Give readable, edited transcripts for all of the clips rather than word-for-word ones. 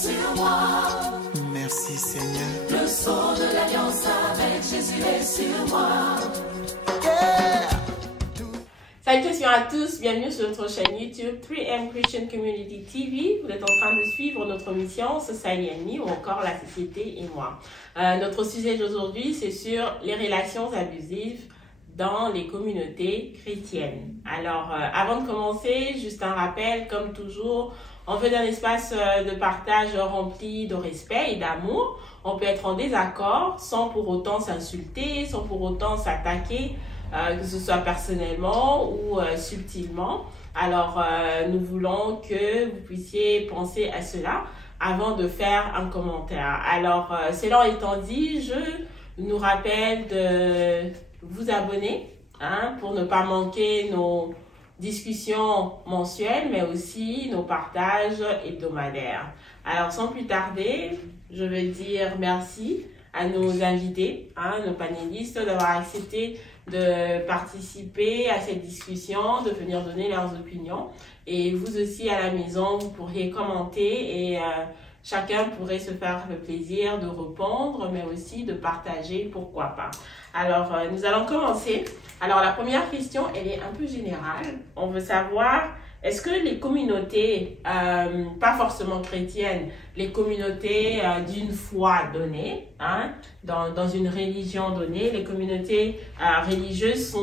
sur moi. Merci Seigneur. Le sceau de l'alliance avec Jésus est sur moi. Salutations à tous, bienvenue sur notre chaîne YouTube 3M Christian Community TV. Vous êtes en train de suivre notre mission Society and Me ou encore la société et moi. Notre sujet d'aujourd'hui, c'est sur les relations abusives dans les communautés chrétiennes. Alors, avant de commencer, juste un rappel, comme toujours, on veut un espace de partage rempli de respect et d'amour. On peut être en désaccord sans pour autant s'insulter, sans pour autant s'attaquer, que ce soit personnellement ou subtilement. Alors, nous voulons que vous puissiez penser à cela avant de faire un commentaire. Alors, cela étant dit, je nous rappelle de vous abonner pour ne pas manquer nos discussions mensuelles, mais aussi nos partages hebdomadaires. Alors, sans plus tarder, je veux dire merci à nos invités, nos panélistes, d'avoir accepté de participer à cette discussion, de venir donner leurs opinions. Et vous aussi à la maison, vous pourriez commenter et chacun pourrait se faire le plaisir de répondre, mais aussi de partager, pourquoi pas. Alors, nous allons commencer. Alors, la première question, elle est un peu générale. On veut savoir, est-ce que les communautés, pas forcément chrétiennes, les communautés d'une foi donnée, dans une religion donnée, les communautés religieuses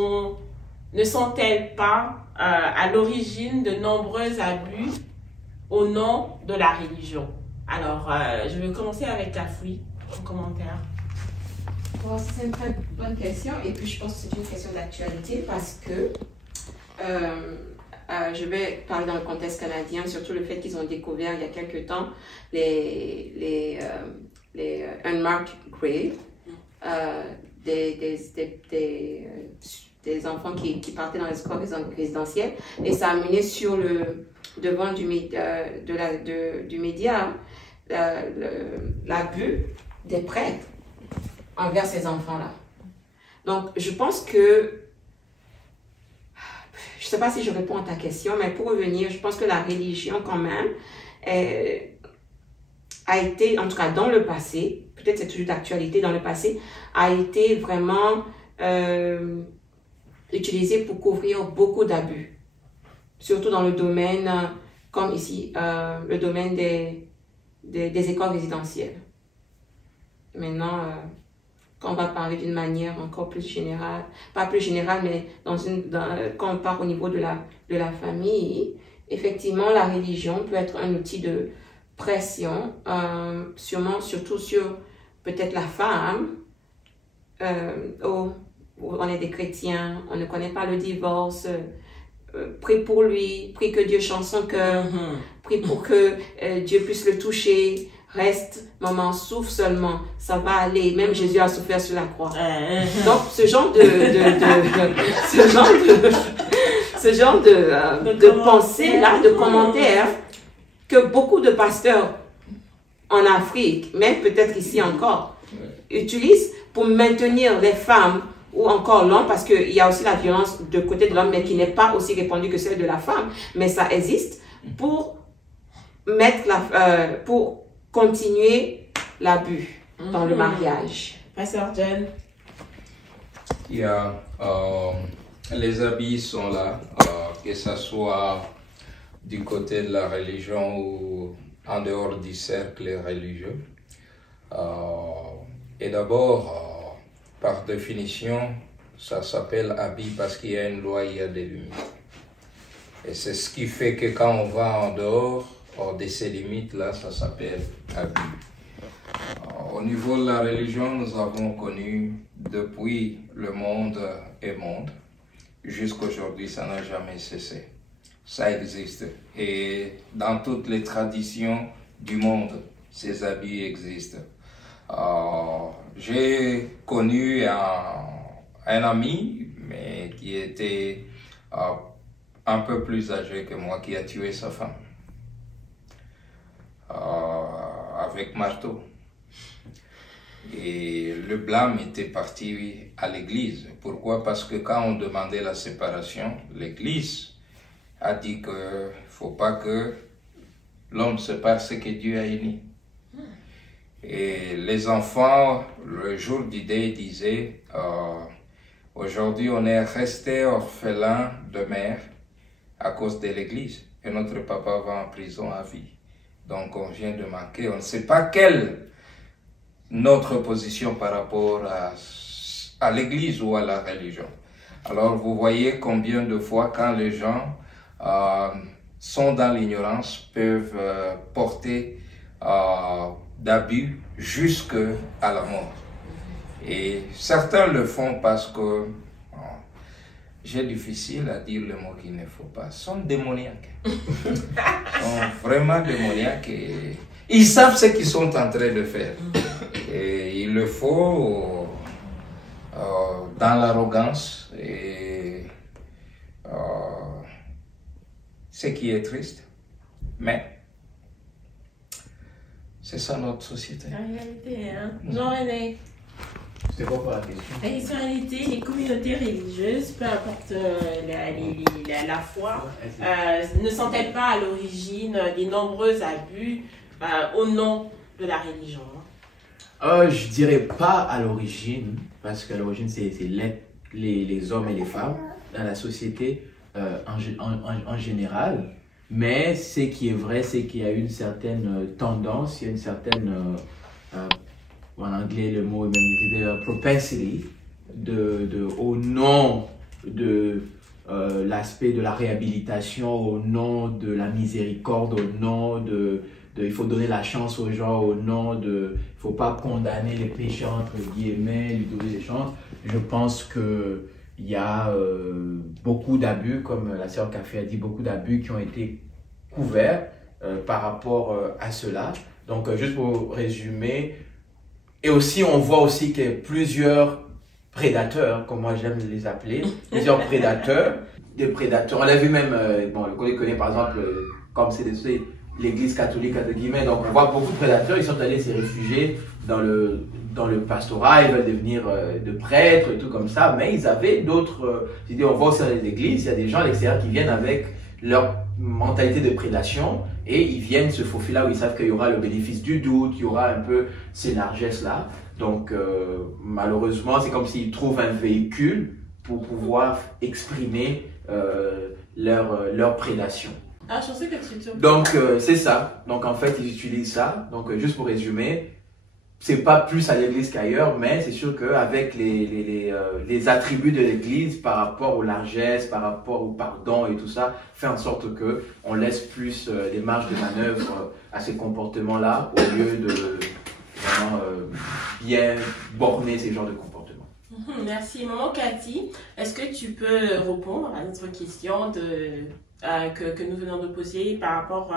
ne sont-elles pas à l'origine de nombreux abus au nom de la religion? Alors, je vais commencer avec Kafoui, en commentaire. Bon, c'est une très bonne question et puis je pense que c'est une question d'actualité parce que je vais parler dans le contexte canadien, surtout le fait qu'ils ont découvert il y a quelques temps les unmarked graves, des enfants qui partaient dans les écoles résidentielles, et ça a mené sur le devant du média l'abus des prêtres envers ces enfants-là. Donc, je pense que, je ne sais pas si je réponds à ta question, mais pour revenir, je pense que la religion, quand même, a été, en tout cas dans le passé, peut-être c'est toujours d'actualité dans le passé, a été vraiment utilisée pour couvrir beaucoup d'abus. Surtout dans le domaine, comme ici, le domaine des écoles résidentielles. Maintenant, quand on va parler d'une manière encore plus générale, pas plus générale, mais quand on parle au niveau de la famille, effectivement, la religion peut être un outil de pression, surtout sur peut-être la femme. On est des chrétiens, on ne connaît pas le divorce, prie pour lui, prie que Dieu change son cœur, prie pour que Dieu puisse le toucher. Reste, maman, souffre seulement, ça va aller. Même Jésus a souffert sur la croix. Donc, ce genre de pensée là, de commentaires que beaucoup de pasteurs en Afrique, même peut-être ici encore, utilisent pour maintenir les femmes ou encore l'homme, parce qu'il y a aussi la violence de côté de l'homme, mais qui n'est pas aussi répandue que celle de la femme, mais ça existe pour pour continuer l'abus dans le mariage. Pasteur John. Les abus sont là, que ce soit du côté de la religion ou en dehors du cercle religieux. Et d'abord, par définition, ça s'appelle abus parce qu'il y a une loi, il y a des limites. Et c'est ce qui fait que quand on va en dehors de ces limites-là, ça s'appelle abus. Au niveau de la religion, nous avons connu depuis le monde est monde, jusqu'aujourd'hui, ça n'a jamais cessé. Ça existe. Et dans toutes les traditions du monde, ces abus existent. J'ai connu un ami, mais qui était un peu plus âgé que moi, qui a tué sa femme avec marteau. Et le blâme était parti à l'église. Pourquoi? Parce que quand on demandait la séparation, l'église a dit qu'il ne faut pas que L'homme, c'est pas ce que Dieu a uni. Et les enfants, le jour du deuil, disaient, aujourd'hui on est resté orphelin de mère à cause de l'église. Et notre papa va en prison à vie. Donc on vient de manquer. On ne sait pas quelle notre position par rapport à l'église ou à la religion. Alors vous voyez combien de fois quand les gens sont dans l'ignorance peuvent porter d'abus jusqu'à la mort. Et certains le font parce que j'ai difficile à dire le mot qu'il ne faut pas. Ils sont démoniaques. Ils sont vraiment démoniaques. Et ils savent ce qu'ils sont en train de faire. Et il le faut dans l'arrogance. Et ce qui est triste. Mais c'est ça notre société. La réalité, hein. Jean-René. C'est quoi pour la question? La question en réalité, les communautés religieuses, peu importe la foi, ne sont-elles pas à l'origine des nombreux abus au nom de la religion? Je dirais pas à l'origine, parce qu'à l'origine, c'est les hommes et les femmes dans la société en général. Mais ce qui est vrai, c'est qu'il y a une certaine tendance, il y a une certaine, en anglais le mot est même de propensity, au nom de l'aspect de la réhabilitation, au nom de la miséricorde, au nom il faut donner la chance aux gens, au nom il faut pas condamner les pécheurs entre guillemets, lui donner des chances. Je pense que il y a beaucoup d'abus, comme la sœur Café a dit, beaucoup d'abus qui ont été couverts par rapport à cela. Donc, juste pour résumer, et aussi, on voit aussi qu'il y a plusieurs prédateurs, comme moi j'aime les appeler, plusieurs prédateurs, des prédateurs. On l'a vu même, bon, on les connaît par exemple, comme c'est l'église catholique, entre guillemets, donc on voit beaucoup de prédateurs, ils sont allés se réfugier dans le pastorat, ils veulent devenir de prêtres et tout comme ça, mais ils avaient d'autres idées. On voit aussi dans les églises, il y a des gens à l'extérieur qui viennent avec leur mentalité de prédation et ils viennent se faufiler là où ils savent qu'il y aura le bénéfice du doute, il y aura un peu ces largesses-là. Donc malheureusement, c'est comme s'ils trouvent un véhicule pour pouvoir exprimer leur prédation. Ah, je sais que tu... Donc c'est ça. Donc en fait, ils utilisent ça. Donc juste pour résumer, c'est pas plus à l'église qu'ailleurs, mais c'est sûr qu'avec les attributs de l'église par rapport aux largesses, par rapport au pardon et tout ça, fait en sorte que on laisse plus des marges de manœuvre à ces comportements-là au lieu de vraiment bien borner ces genres de comportements. Merci. Maman Cathy, est-ce que tu peux répondre à notre question que nous venons de poser par rapport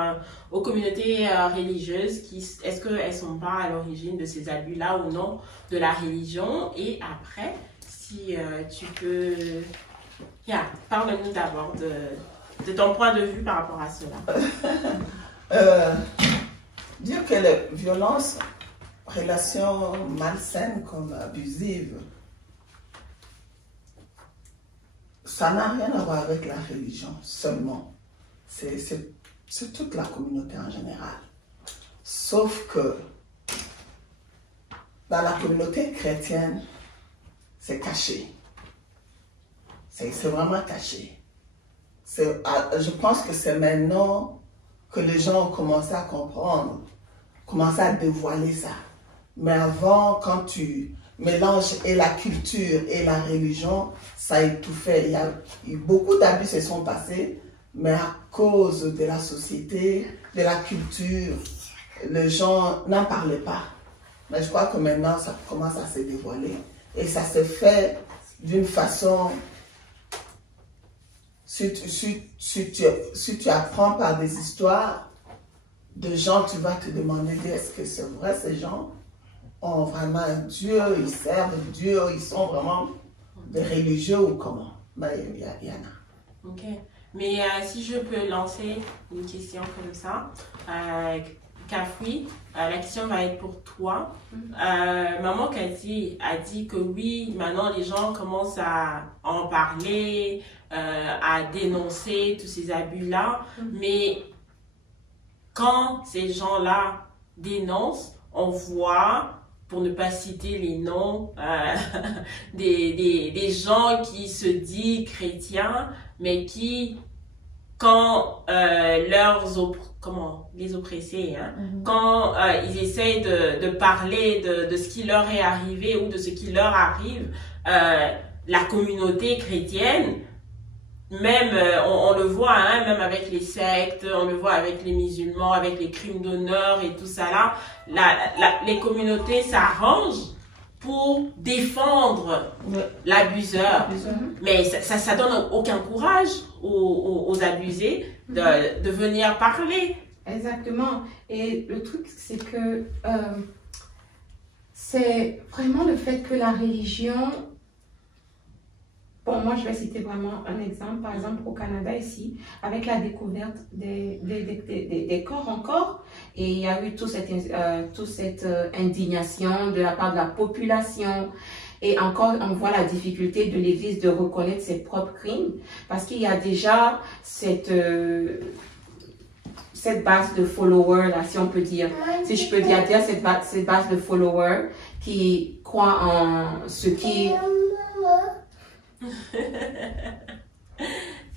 aux communautés religieuses, est-ce qu'elles ne sont pas à l'origine de ces abus-là ou non de la religion? Et après, si tu peux... parle-nous d'abord de ton point de vue par rapport à cela. Dire que les violences, relations malsaines comme abusives, ça n'a rien à voir avec la religion seulement. C'est toute la communauté en général. Sauf que dans la communauté chrétienne, c'est caché. C'est vraiment caché. Je pense que c'est maintenant que les gens ont commencé à comprendre, commencé à dévoiler ça. Mais avant, quand tu mélanges et la culture et la religion, ça étouffait. Beaucoup d'abus se sont passés, mais à cause de la société, de la culture, les gens n'en parlaient pas. Mais je crois que maintenant, ça commence à se dévoiler. Et ça se fait d'une façon... Si tu apprends par des histoires de gens, tu vas te demander est-ce que c'est vrai, ces gens ont vraiment un Dieu, ils servent Dieu, ils sont vraiment des religieux ou comment? Ben, il y en a. Ok. Mais si je peux lancer une question comme ça, Kafoui, la question va être pour toi. Maman Cathy a dit que oui, maintenant les gens commencent à en parler, à dénoncer tous ces abus-là, mais quand ces gens-là dénoncent, on voit, pour ne pas citer les noms, des gens qui se disent chrétiens, mais qui, quand les oppressés, hein, quand ils essayent de parler de ce qui leur est arrivé ou de ce qui leur arrive, la communauté chrétienne, même, on le voit, hein, même avec les sectes, on le voit avec les musulmans, avec les crimes d'honneur et tout ça là, les communautés s'arrangent pour défendre l'abuseur. Mais ça donne aucun courage aux abusés de venir parler. Exactement. Et le truc, c'est que c'est vraiment le fait que la religion... Bon, moi, je vais citer vraiment un exemple. Par exemple, au Canada, ici, avec la découverte des corps encore, et il y a eu toute cette indignation de la part de la population. Et encore, on voit la difficulté de l'Église de reconnaître ses propres crimes, parce qu'il y a déjà cette base de followers, là, si on peut dire, si je peux dire cette base de followers qui croient en ce qui...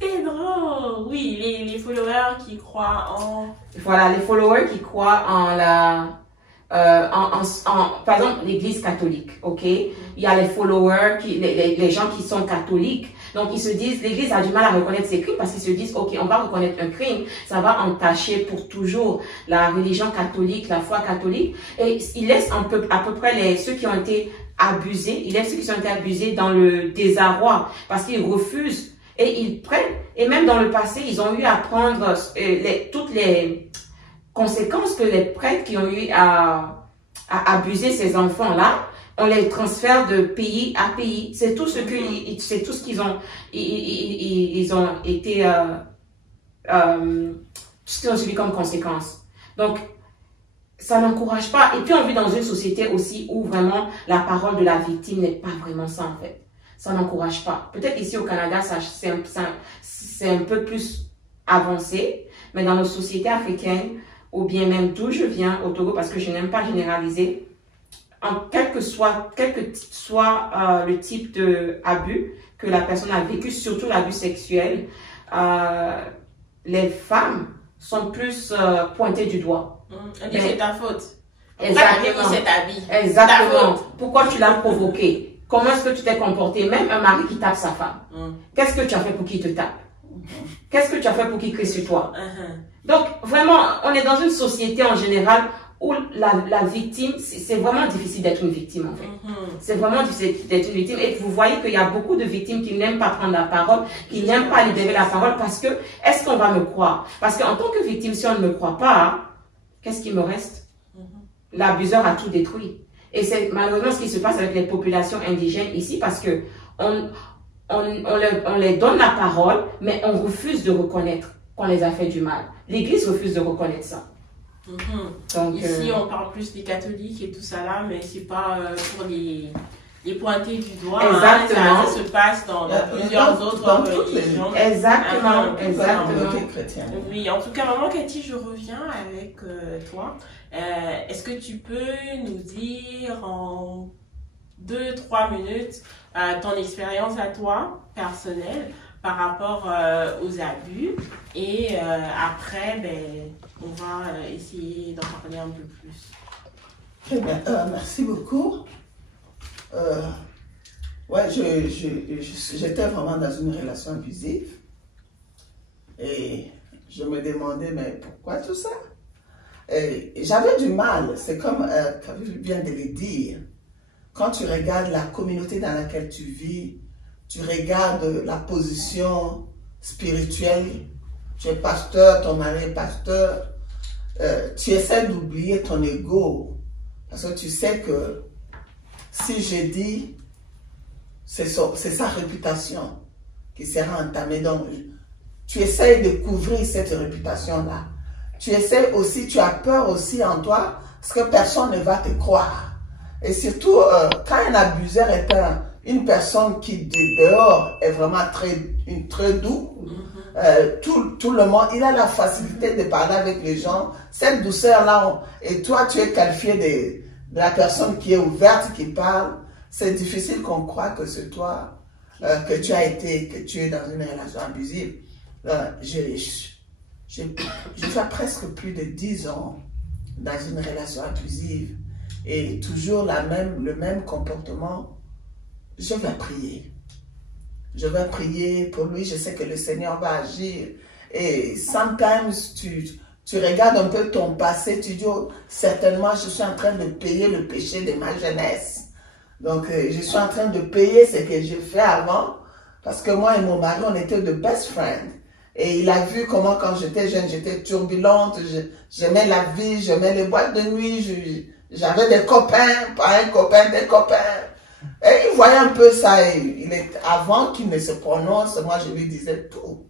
C'est drôle, oui, les followers qui croient en... Voilà, les followers qui croient en la... par exemple, l'église catholique, ok? Il y a les followers, les gens qui sont catholiques. Donc, ils se disent, l'église a du mal à reconnaître ses crimes parce qu'ils se disent, ok, on va reconnaître un crime, ça va entacher pour toujours la religion catholique, la foi catholique. Et ils laissent à peu près ceux qui ont été abusés, ils laissent ceux qui ont été abusés dans le désarroi parce qu'ils refusent et ils prennent. Et même dans le passé, ils ont eu à prendre toutes les conséquences que les prêtres qui ont eu à abuser ces enfants-là, on les transfère de pays à pays. C'est tout ce qu'ils ont, ils ont été, ce qu'ils ont subi comme conséquence. Donc, ça n'encourage pas. Et puis, on vit dans une société aussi où vraiment la parole de la victime n'est pas vraiment ça, en fait. Ça n'encourage pas. Peut-être ici au Canada, c'est un peu plus avancé, mais dans nos sociétés africaines, ou bien même d'où je viens, au Togo, parce que je n'aime pas généraliser, quel que soit le type d'abus que la personne a vécu, surtout l'abus sexuel, les femmes sont plus pointées du doigt. C'est ta faute. Exactement. Cet habit. Exactement. Pourquoi tu l'as provoqué? Comment est-ce que tu t'es comporté? Même un mari qui tape sa femme. Qu'est-ce que tu as fait pour qu'il te tape? Qu'est-ce que tu as fait pour qu'il crie sur toi? Donc, vraiment, on est dans une société en général où la victime, c'est vraiment difficile d'être une victime, en fait. C'est vraiment difficile d'être une victime. Et vous voyez qu'il y a beaucoup de victimes qui n'aiment pas prendre la parole, qui n'aiment pas libérer la parole parce que, est-ce qu'on va me croire? Parce qu'en tant que victime, si on ne me croit pas, qu'est-ce qui me reste? L'abuseur a tout détruit. Et c'est malheureusement ce qui se passe avec les populations indigènes ici parce que on les donne la parole, mais on refuse de reconnaître qu'on les a fait du mal. L'Église refuse de reconnaître ça. Donc, ici, on parle plus des catholiques et tout ça là, mais c'est pas pour les pointer du doigt. Exactement. Hein, ça se passe dans plusieurs autres religions. Exactement. Oui, en tout cas, maman Cathy, je reviens avec toi. Est-ce que tu peux nous dire en 2-3 minutes ton expérience à toi, personnelle, par rapport aux abus et après, on va essayer d'en parler un peu plus. Très bien, merci beaucoup. Ouais, j'étais vraiment dans une relation abusive et je me demandais, mais pourquoi tout ça? Et j'avais du mal, c'est comme je viens de le dire, quand tu regardes la communauté dans laquelle tu vis, tu regardes la position spirituelle, tu es pasteur, ton mari est pasteur, tu essaies d'oublier ton ego, parce que tu sais que si je dis, c'est sa réputation qui sera entamée. Donc, tu essaies de couvrir cette réputation-là. Tu essaies aussi, tu as peur aussi en toi, parce que personne ne va te croire. Et surtout, quand un abuseur est une personne qui, de dehors, est vraiment très doux, tout le monde, il a la facilité de parler avec les gens, cette douceur-là, et toi tu es qualifié de la personne qui est ouverte, qui parle, c'est difficile qu'on croie que c'est toi, que tu es dans une relation abusive. J'ai fait presque plus de 10 ans dans une relation abusive et toujours le même comportement. Je vais prier. Je vais prier pour lui, je sais que le Seigneur va agir. Et sometimes, tu regardes un peu ton passé, tu dis, oh, certainement, je suis en train de payer le péché de ma jeunesse. Donc, je suis en train de payer ce que j'ai fait avant, parce que moi et mon mari, on était de best friends. Et il a vu comment, quand j'étais jeune, j'étais turbulente, j'aimais la vie, j'aimais les boîtes de nuit, j'avais des copains, pas un copain, des copains. Et il voyait un peu ça, avant qu'il ne se prononce, moi je lui disais tout.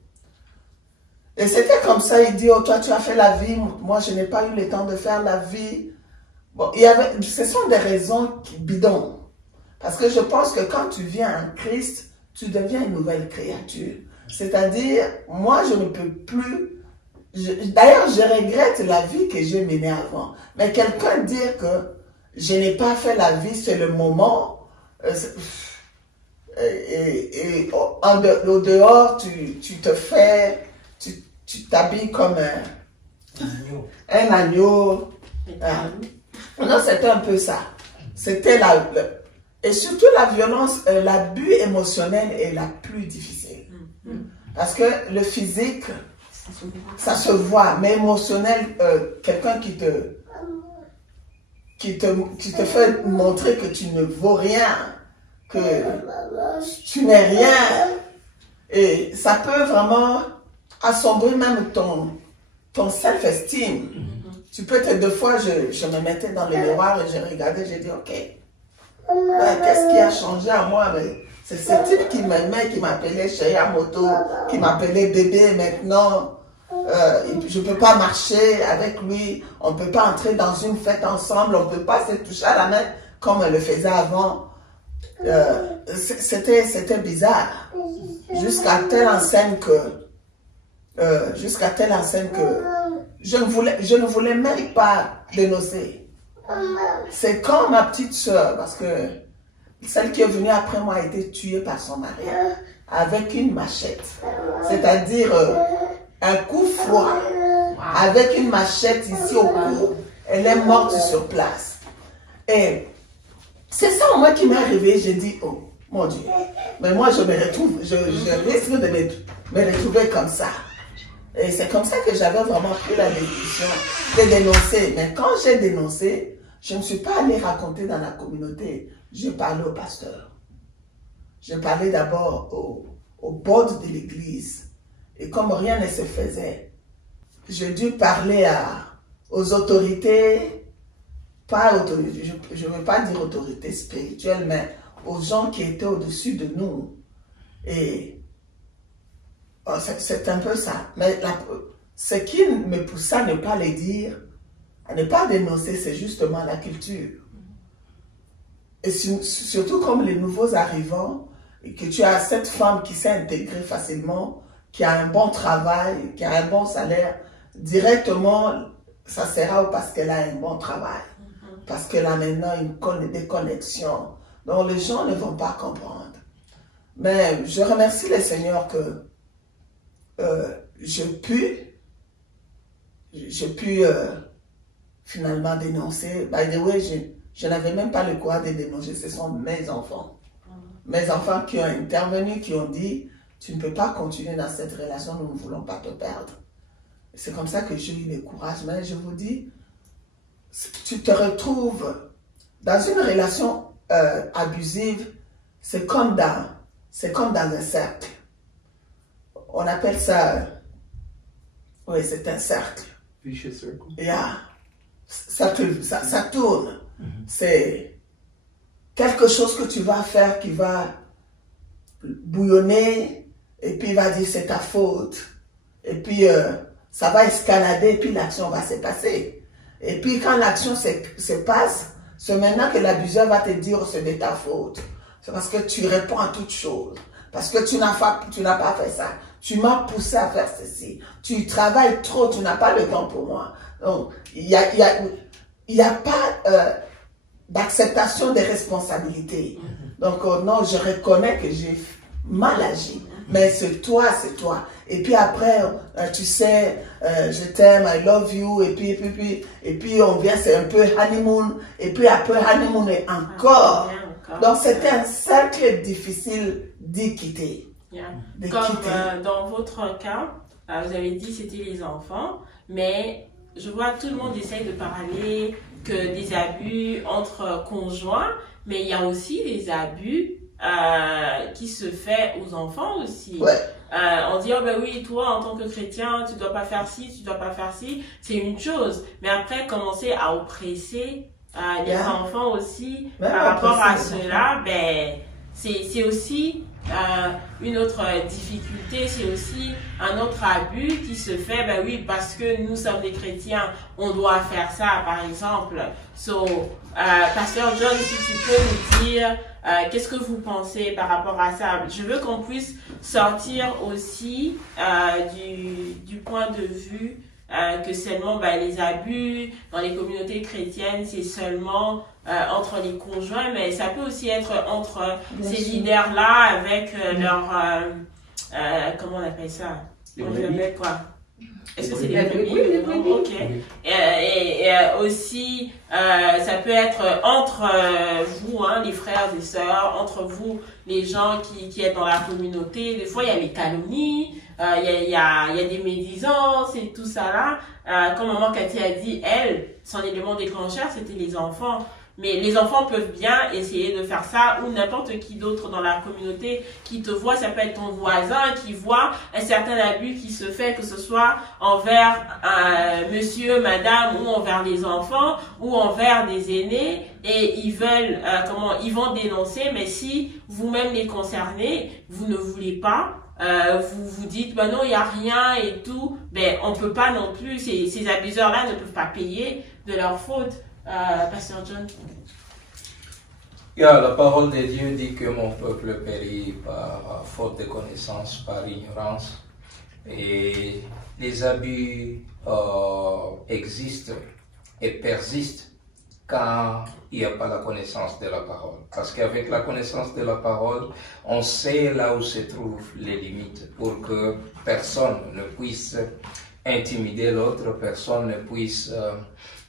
Et c'était comme ça, il dit, oh toi tu as fait la vie, moi je n'ai pas eu le temps de faire la vie. Bon, ce sont des raisons bidons. Parce que je pense que quand tu viens en Christ, tu deviens une nouvelle créature. C'est-à-dire, moi je ne peux plus, d'ailleurs je regrette la vie que j'ai menée avant. Mais quelqu'un dire que je n'ai pas fait la vie, c'est le moment. Au dehors, tu tu t'habilles comme un agneau. Non, c'était un peu ça. C'était et surtout la violence, l'abus émotionnel est la plus difficile. Parce que le physique, ça se voit, mais émotionnel, quelqu'un qui te fait montrer que tu ne vaux rien, que tu n'es rien. Et ça peut vraiment assombrir même ton self-esteem. Tu peux être, deux fois, je me mettais dans le miroir et je regardais, j'ai dit, ok, qu'est-ce qui a changé à moi? C'est ce type qui m'aimait, qui m'appelait chérie à moto, qui m'appelait bébé maintenant. Je ne peux pas marcher avec lui, on ne peut pas entrer dans une fête ensemble, on ne peut pas se toucher à la main comme on le faisait avant. C'était bizarre. Jusqu'à telle enseigne que je ne voulais même pas dénoncer. C'est quand ma petite soeur, parce que celle qui est venue après moi a été tuée par son mari avec une machette. C'est-à-dire un coup froid avec une machette ici au cou. Elle est morte sur place. Et c'est ça moi qui m'est arrivé. J'ai dit, oh mon Dieu, mais moi je risque de me retrouver comme ça. Et c'est comme ça que j'avais vraiment pris la décision de dénoncer. Mais quand j'ai dénoncé, je ne suis pas allée raconter dans la communauté. Je parlais au pasteur. Je parlais d'abord au board de l'église. Et comme rien ne se faisait, j'ai dû parler aux autorités, pas autorités, je ne veux pas dire autorités spirituelles, mais aux gens qui étaient au-dessus de nous. Et c'est un peu ça. Mais ce qui me poussa à ne pas les dire, à ne pas dénoncer, c'est justement la culture. Et surtout comme les nouveaux arrivants, et que tu as cette femme qui s'est intégrée facilement, qui a un bon travail, qui a un bon salaire, directement, ça sera parce qu'elle a un bon travail. Parce qu'elle a maintenant des connexions. Donc les gens ne vont pas comprendre. Mais je remercie le Seigneur que j'ai pu finalement dénoncer. By the way, je n'avais même pas le courage de dénoncer. Ce sont mes enfants. Mes enfants qui ont intervenu, qui ont dit, tu ne peux pas continuer dans cette relation, nous ne voulons pas te perdre. C'est comme ça que j'ai eu le courage. Mais je vous dis, tu te retrouves dans une relation abusive, c'est comme dans un cercle. On appelle ça, oui, c'est un cercle. Vicious circle. Yeah. Ça tourne. C'est quelque chose que tu vas faire qui va bouillonner et puis il va dire c'est ta faute. Et puis ça va escalader et puis l'action va se passer. Et puis quand l'action se passe, c'est maintenant que l'abuseur va te dire c'est de ta faute. C'est parce que tu réponds à toute chose. Parce que tu n'as pas fait ça. tu m'as poussé à faire ceci, tu travailles trop, tu n'as pas le temps pour moi. Donc, il y a pas d'acceptation des responsabilités. Donc, non, je reconnais que j'ai mal agi, mais c'est toi. Et puis après, tu sais, je t'aime, I love you, et puis on vient, c'est un peu honeymoon, et puis après honeymoon et encore. Donc, c'était un cercle difficile d'y quitter. Comme dans votre cas, vous avez dit c'était les enfants, mais je vois tout le monde essaye de parler que des abus entre conjoints, mais il y a aussi des abus qui se fait aux enfants aussi. Ouais. On dit, oh ben oui, toi en tant que chrétien, tu dois pas faire ci, tu dois pas faire ci, c'est une chose. Mais après, commencer à oppresser les enfants aussi par rapport à cela, ben, c'est aussi une autre difficulté, c'est aussi un autre abus qui se fait, ben oui, parce que nous sommes des chrétiens, on doit faire ça, par exemple. Pasteur John, si tu peux nous dire qu'est-ce que vous pensez par rapport à ça? Je veux qu'on puisse sortir aussi du point de vue que seulement les abus dans les communautés chrétiennes, c'est seulement entre les conjoints, mais ça peut aussi être entre ces leaders-là avec leur... comment on appelle ça? Quoi? Est-ce que c'est des brebis? Ok. Et aussi, ça peut être entre vous, hein, les frères et sœurs, entre vous, les gens qui êtes dans la communauté. Des fois, il y a les calomnies, il y a des médisances et tout ça là. Comme maman Cathy a dit, elle, son élément déclencheur, c'était les enfants. Mais les enfants peuvent bien essayer de faire ça, ou n'importe qui d'autre dans la communauté qui te voit, ça peut être ton voisin qui voit un certain abus qui se fait, que ce soit envers monsieur, madame, ou envers les enfants, ou envers des aînés, et ils veulent, ils vont dénoncer, mais si vous-même les concernez, vous ne voulez pas, vous vous dites, non, il n'y a rien et tout, on peut pas non plus, ces abuseurs-là ne peuvent pas payer de leur faute. Pasteur John. La parole de Dieu dit que mon peuple périt par faute de connaissance, par ignorance. Et les abus existent et persistent quand il n'y a pas la connaissance de la parole. Parce qu'avec la connaissance de la parole, on sait là où se trouvent les limites pour que personne ne puisse intimider l'autre, personne ne puisse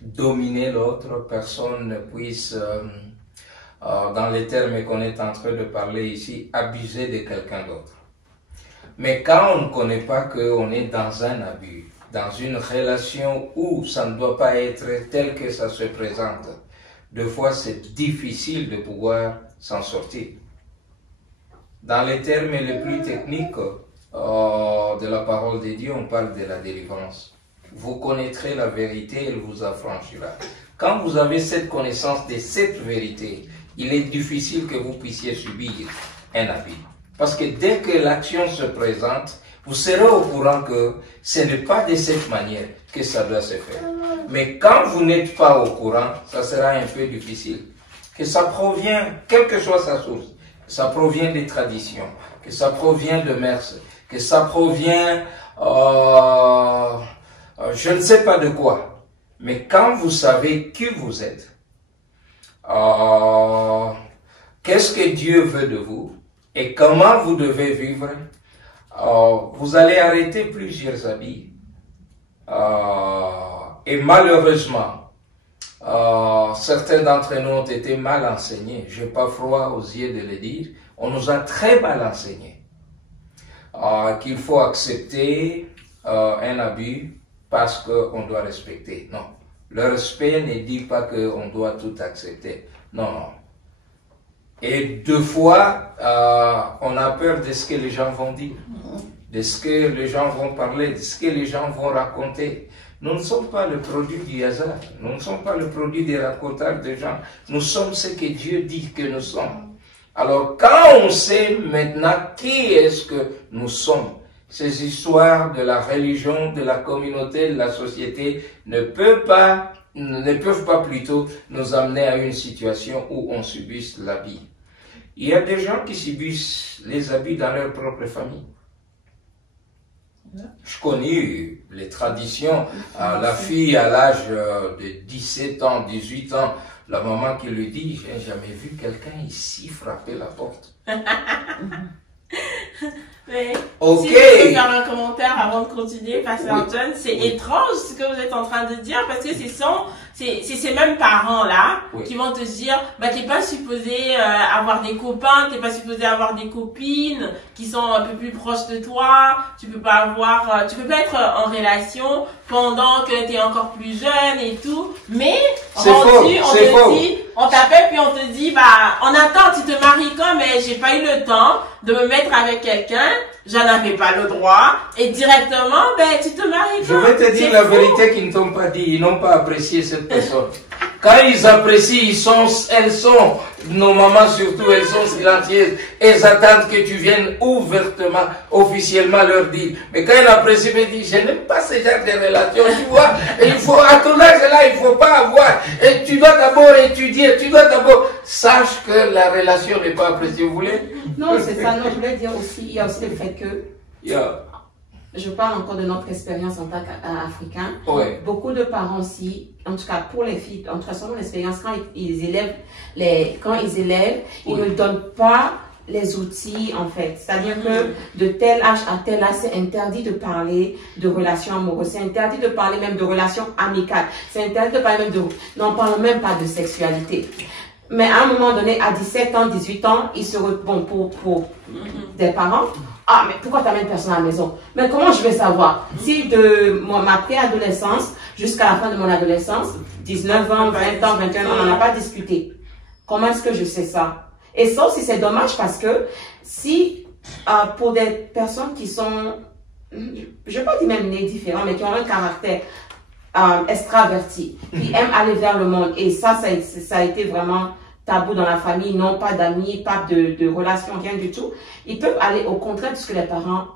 dominer l'autre, personne ne puisse, dans les termes qu'on est en train de parler ici, abuser de quelqu'un d'autre. Mais quand on ne connaît pas qu'on est dans un abus, dans une relation où ça ne doit pas être tel que ça se présente, des fois c'est difficile de pouvoir s'en sortir. Dans les termes les plus techniques de la parole de Dieu, on parle de la délivrance. Vous connaîtrez la vérité, elle vous affranchira. Quand vous avez cette connaissance de cette vérité, il est difficile que vous puissiez subir un abus. Parce que dès que l'action se présente, vous serez au courant que ce n'est pas de cette manière que ça doit se faire. Mais quand vous n'êtes pas au courant, ça sera un peu difficile. Que ça provient, quelle que soit sa source, que ça provient des traditions, que ça provient de mœurs, que ça provient... je ne sais pas de quoi, mais quand vous savez qui vous êtes, qu'est-ce que Dieu veut de vous et comment vous devez vivre, vous allez arrêter plusieurs habits. Et malheureusement, certains d'entre nous ont été mal enseignés. Je n'ai pas froid aux yeux de le dire. On nous a très mal enseignés. Qu'il faut accepter un abus parce qu'on doit respecter. Non. Le respect ne dit pas qu'on doit tout accepter. Non, non. Et deux fois, on a peur de ce que les gens vont dire, de ce que les gens vont parler, de ce que les gens vont raconter. Nous ne sommes pas le produit du hasard. Nous ne sommes pas le produit des racontages des gens. Nous sommes ce que Dieu dit que nous sommes. Alors, quand on sait maintenant qui est-ce que nous sommes, ces histoires de la religion, de la communauté, de la société ne peuvent pas plutôt nous amener à une situation où on subisse l'abus. Il y a des gens qui subissent les abus dans leur propre famille. Je connais les traditions. La fille à l'âge de 17 ans, 18 ans, la maman qui lui dit, j'ai jamais vu quelqu'un ici frapper la porte. Mais Ok. si je peux faire un commentaire avant de continuer, Pasteur John, c'est étrange ce que vous êtes en train de dire parce que c'est ces mêmes parents-là qui vont te dire, bah, t'es pas supposé avoir des copains, t'es pas supposé avoir des copines qui sont un peu plus proches de toi, tu peux pas être en relation pendant que t'es encore plus jeune et tout, mais on t'appelle puis on te dit, bah, on attend, tu te maries quand, mais j'ai pas eu le temps de me mettre avec quelqu'un, j'en avais pas le droit, et directement, ben, tu te maries quand. Je vais te dire la vérité qu'ils ne t'ont pas dit, ils n'ont pas apprécié cette personne. Quand ils apprécient, elles sont, nos mamans surtout, elles sont silencieuses. Elles attendent que tu viennes ouvertement, officiellement leur dire. Mais quand elles apprécient, elles disent, je n'aime pas ce genre de relations, tu vois. Et il faut, à ton âge là, il faut pas avoir. Et tu dois d'abord étudier, tu dois d'abord, sache que la relation n'est pas appréciée, vous voulez? Non, c'est ça, non, je voulais dire aussi, il y a aussi le fait que, je parle encore de notre expérience en tant qu'Africain. Ouais. Beaucoup de parents aussi, en tout cas pour les filles, en tout cas selon l'expérience, quand ils élèvent, ils ne donnent pas les outils en fait. C'est-à-dire que de tel âge à tel âge, c'est interdit de parler de relations amoureuses, c'est interdit de parler même de relations amicales, c'est interdit de parler même n'en parlons même pas de sexualité. Mais à un moment donné, à 17 ans, 18 ans, ils se retrouvent, pour des parents, ah, mais pourquoi t'amènes personne à la maison? Mais comment je vais savoir? Si de ma préadolescence jusqu'à la fin de mon adolescence, 19 ans, 20 ans, 21 ans, on n'en a pas discuté. Comment est-ce que je sais ça? Et ça aussi, c'est dommage parce que si, pour des personnes qui sont, je ne vais pas dire même nés différents, mais qui ont un caractère extraverti, qui aiment aller vers le monde, et ça a été vraiment tabou dans la famille, non pas d'amis, pas de relations, rien du tout. Ils peuvent aller au contraire de ce que les parents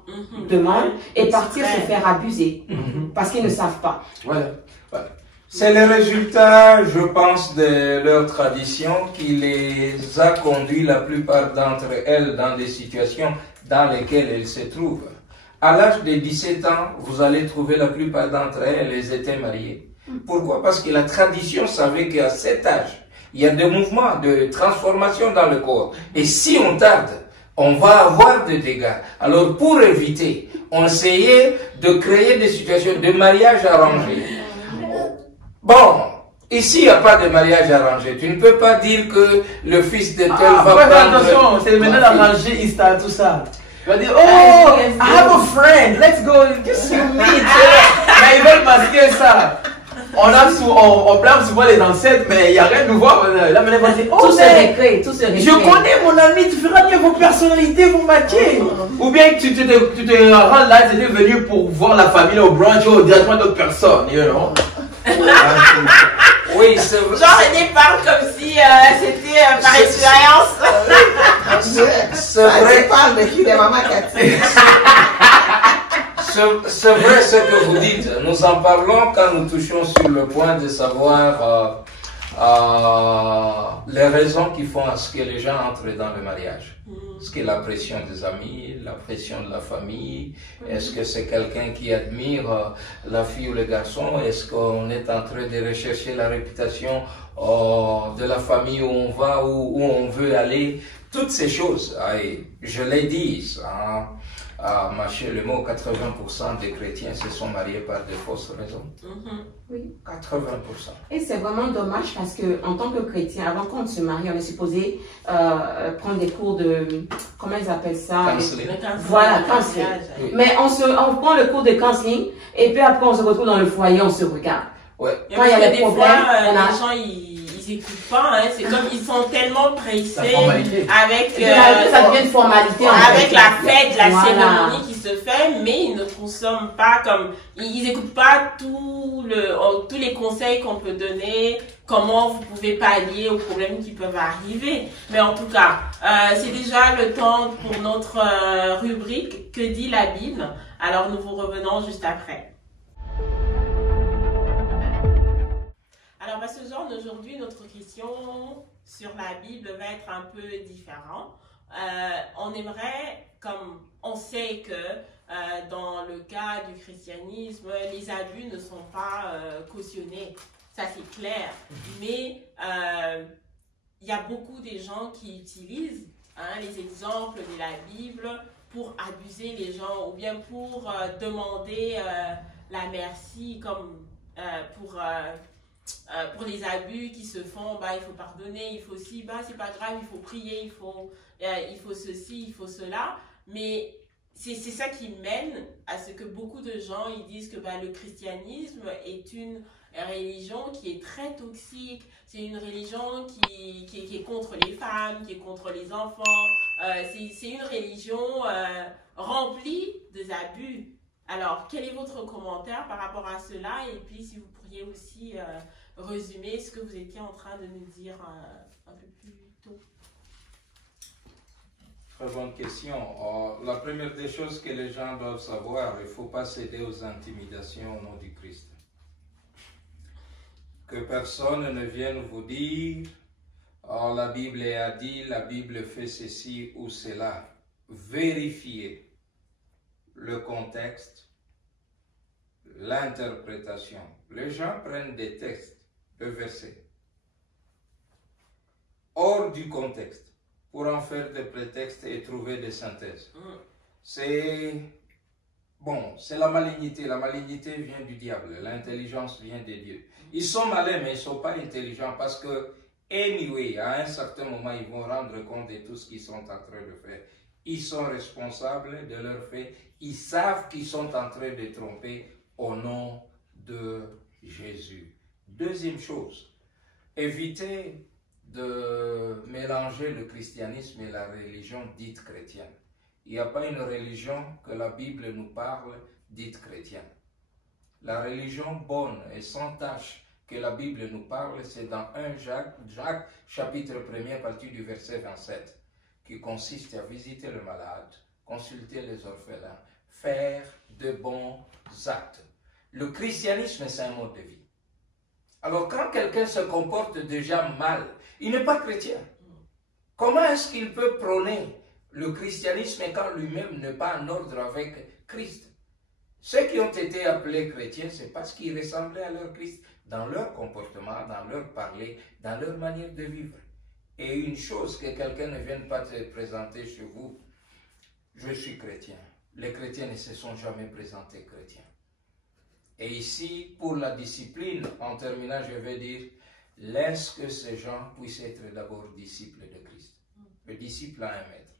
demandent et partir se faire abuser parce qu'ils ne savent pas. Voilà. C'est le résultat, je pense, de leur tradition qui les a conduits, la plupart d'entre elles, dans des situations dans lesquelles elles se trouvent. À l'âge de 17 ans, vous allez trouver la plupart d'entre elles, elles étaient mariées. Pourquoi? Parce que la tradition savait qu'à cet âge, il y a des mouvements de transformation dans le corps. Et si on tarde, on va avoir des dégâts. Alors pour éviter, on essayait de créer des situations de mariage arrangé. Bon, ici il n'y a pas de mariage arrangé. Tu ne peux pas dire que le fils de tel va prendre... Attention, c'est maintenant l'arrangé, Insta, tout ça. Tu vas dire, oh, I have a friend, let's go, just you meet. Mais ils veulent masquer ça. On blâme souvent les ancêtres, mais il n'y a rien de nouveau. Là, maintenant, on va dire, oh, tout se récrée, tout se récrée. Je connais mon ami, tu feras bien vos personnalités, vous matcher. Ou bien tu te rends là, tu es venu pour voir la famille au brunch ou directement d'autres personnes, you know. Oui, c'est vrai. Genre, René parle comme si c'était par expérience. C'est vrai. Parle de qui, des mamans qui C'est vrai ce que vous dites. Nous en parlons quand nous touchons sur le point de savoir les raisons qui font à ce que les gens entrent dans le mariage. Est-ce que la pression des amis, la pression de la famille, est-ce que c'est quelqu'un qui admire la fille ou le garçon, est-ce qu'on est en train de rechercher la réputation de la famille où on va, où on veut aller, toutes ces choses. Et je l'ai dit, marcher le mot, 80% des chrétiens se sont mariés par de fausses raisons. Oui. 80%. Et c'est vraiment dommage parce que en tant que chrétien, avant qu'on se marie, on est supposé prendre des cours de, comment ils appellent ça? Counseling. Voilà, counseling. Oui. Mais on prend le cours de counseling et puis après on se retrouve dans le foyer, on se regarde. Ouais. Quand il y a des problèmes, les gens ils écoutent pas, hein. C'est comme ils sont tellement pressés avec ça devient une formalité avec la fête, la cérémonie qui se fait, mais ils ne consomment pas comme ils écoutent pas tous les conseils qu'on peut donner, comment vous pouvez pallier aux problèmes qui peuvent arriver. Mais en tout cas, c'est déjà le temps pour notre rubrique Que dit la Bible. Alors nous vous revenons juste après. Alors, Pasteur John, aujourd'hui, notre question sur la Bible va être un peu différente. on aimerait, comme on sait que dans le cas du christianisme, les abus ne sont pas cautionnés, ça c'est clair, mais il y a beaucoup de gens qui utilisent les exemples de la Bible pour abuser les gens ou bien pour demander la merci comme pour les abus qui se font, il faut pardonner, il faut aussi, c'est pas grave, il faut prier, il faut ceci, il faut cela, mais c'est ça qui mène à ce que beaucoup de gens ils disent que le christianisme est une religion qui est très toxique, c'est une religion qui est contre les femmes, qui est contre les enfants, c'est une religion remplie des abus. Alors, quel est votre commentaire par rapport à cela? Et puis, si vous pourriez aussi résumer ce que vous étiez en train de nous dire un peu plus tôt. Très bonne question. La première des choses que les gens doivent savoir, il ne faut pas céder aux intimidations au nom du Christ. Que personne ne vienne vous dire « la Bible a dit, la Bible fait ceci ou cela ». Vérifiez le contexte, l'interprétation. Les gens prennent des textes, des versets, hors du contexte, pour en faire des prétextes et trouver des synthèses. C'est la malignité. La malignité vient du diable, l'intelligence vient de Dieu. Ils sont malins, mais ils ne sont pas intelligents parce que, anyway, à un certain moment, ils vont rendre compte de tout ce qu'ils sont en train de faire. Ils sont responsables de leurs faits. Ils savent qu'ils sont en train de tromper au nom de Jésus. Deuxième chose, évitez de mélanger le christianisme et la religion dite chrétienne. Il n'y a pas une religion que la Bible nous parle dite chrétienne. La religion bonne et sans tache que la Bible nous parle, c'est dans 1 Jacques, chapitre 1er, à partir du verset 27, qui consiste à visiter le malade, consulter les orphelins, faire de bons actes. Le christianisme, c'est un mode de vie. Alors, quand quelqu'un se comporte déjà mal, il n'est pas chrétien. Comment est-ce qu'il peut prôner le christianisme quand lui-même n'est pas en ordre avec Christ? Ceux qui ont été appelés chrétiens, c'est parce qu'ils ressemblaient à leur Christ dans leur comportement, dans leur parler, dans leur manière de vivre. Et une chose, que quelqu'un ne vienne pas te présenter chez vous, je suis chrétien. Les chrétiens ne se sont jamais présentés chrétiens. Et ici, pour la discipline, en terminant, je vais dire, laisse que ces gens puissent être d'abord disciples de Christ. Le disciple a un maître.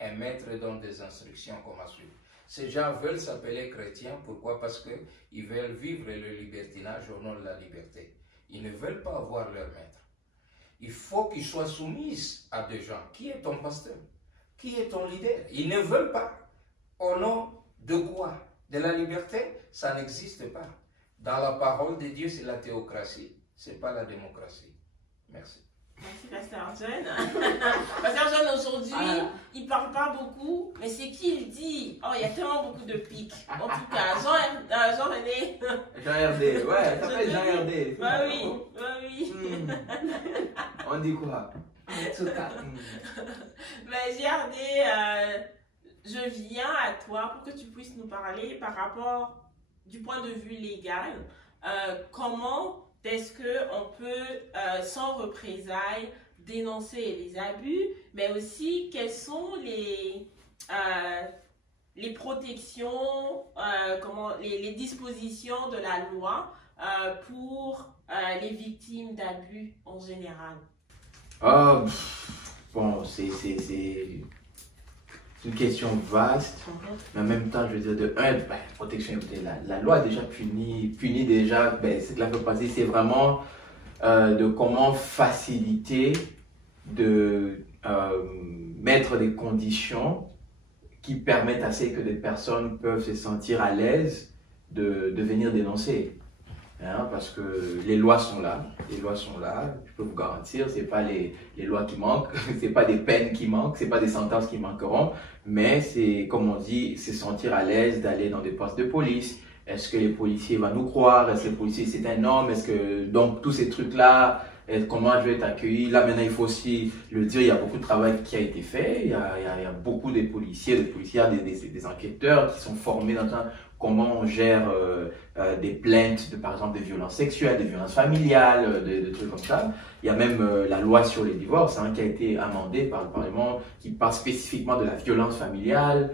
Un maître donne des instructions comme à suivre. Ces gens veulent s'appeler chrétiens. Pourquoi? Parce qu'ils veulent vivre le libertinage au nom de la liberté. Ils ne veulent pas avoir leur maître. Il faut qu'ils soient soumis à des gens. Qui est ton pasteur? Qui est ton leader? Ils ne veulent pas. Au nom de quoi? De la liberté? Ça n'existe pas. Dans la parole de Dieu, c'est la théocratie. Ce n'est pas la démocratie. Merci. Merci, Pasteur John. Pasteur John, aujourd'hui, il ne parle pas beaucoup, mais c'est qu'il dit. Oh, il y a tellement beaucoup de pics. En tout cas, Jean-René. Jean-RD, ouais, ça s'appelle Jean-RD. Bah oui. On dit quoi? Mais Jean-RD, je viens à toi pour que tu puisses nous parler par rapport, du point de vue légal, comment est-ce qu'on peut, sans représailles, dénoncer les abus, mais aussi quelles sont les protections, les dispositions de la loi pour les victimes d'abus en général? Bon, c'est une question vaste, mais en même temps, je veux dire, protection, la loi a déjà puni déjà, ce que la fait passer, c'est vraiment de comment faciliter, de mettre des conditions qui permettent à ce que des personnes peuvent se sentir à l'aise de venir dénoncer. Parce que les lois sont là, je peux vous garantir, c'est pas les lois qui manquent, c'est pas des peines qui manquent, c'est pas des sentences qui manqueront, mais c'est, comme on dit, se sentir à l'aise d'aller dans des postes de police. Est-ce que les policiers vont nous croire? Est-ce que le policier c'est un homme? Est-ce que, donc, tous ces trucs-là, et comment je vais être accueilli. Là, maintenant, il faut aussi le dire, il y a beaucoup de travail qui a été fait. Il y a beaucoup de policiers, des enquêteurs qui sont formés dans comment on gère des plaintes, par exemple, des violences sexuelles, des violences familiales, des trucs comme ça. Il y a même la loi sur les divorces qui a été amendée par le Parlement, qui parle spécifiquement de la violence familiale,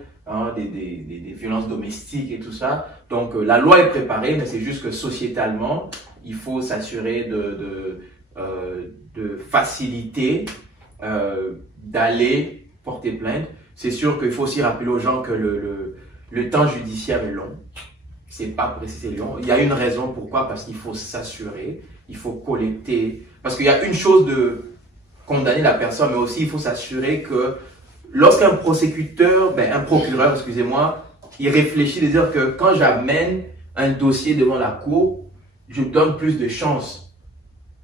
des violences domestiques et tout ça. Donc, la loi est préparée, mais c'est juste que sociétalement, il faut s'assurer de faciliter, d'aller porter plainte. C'est sûr qu'il faut aussi rappeler aux gens que le temps judiciaire est long. C'est pas précis, c'est long. Il y a une raison pourquoi, parce qu'il faut s'assurer, il faut collecter. Parce qu'il y a une chose de condamner la personne, mais aussi il faut s'assurer que lorsqu'un un procureur, excusez-moi, il réfléchit de dire que quand j'amène un dossier devant la cour, je donne plus de chances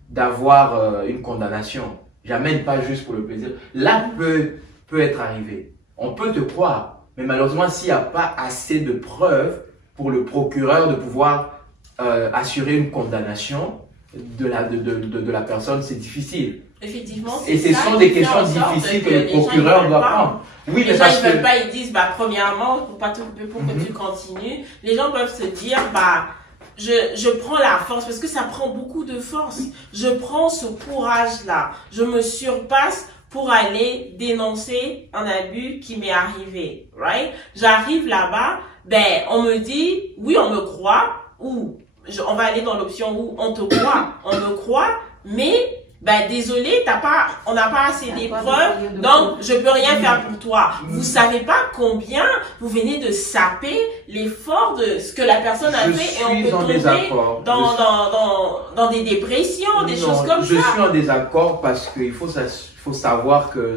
d'avoir une condamnation. J'amène pas juste pour le plaisir. Là peut être arrivé. On peut te croire, mais malheureusement, s'il n'y a pas assez de preuves pour le procureur de pouvoir assurer une condamnation de la personne, c'est difficile. Effectivement, et ce sont des questions difficiles que le procureur doit prendre. Oui, les gens ne veulent pas, ils disent, premièrement, pour que tu continues, les gens peuvent se dire, je prends la force, parce que ça prend beaucoup de force. Je prends ce courage-là. Je me surpasse pour aller dénoncer un abus qui m'est arrivé, right? J'arrive là-bas, on me dit, oui, on me croit, ou on va aller dans l'option où on te croit, on me croit, mais désolé, on n'a pas assez d'épreuves, donc je peux rien faire pour toi. Vous savez pas combien vous venez de saper l'effort de ce que la personne a fait, et on peut tomber dans des dépressions, des choses comme ça. Je suis en désaccord parce qu'il faut savoir que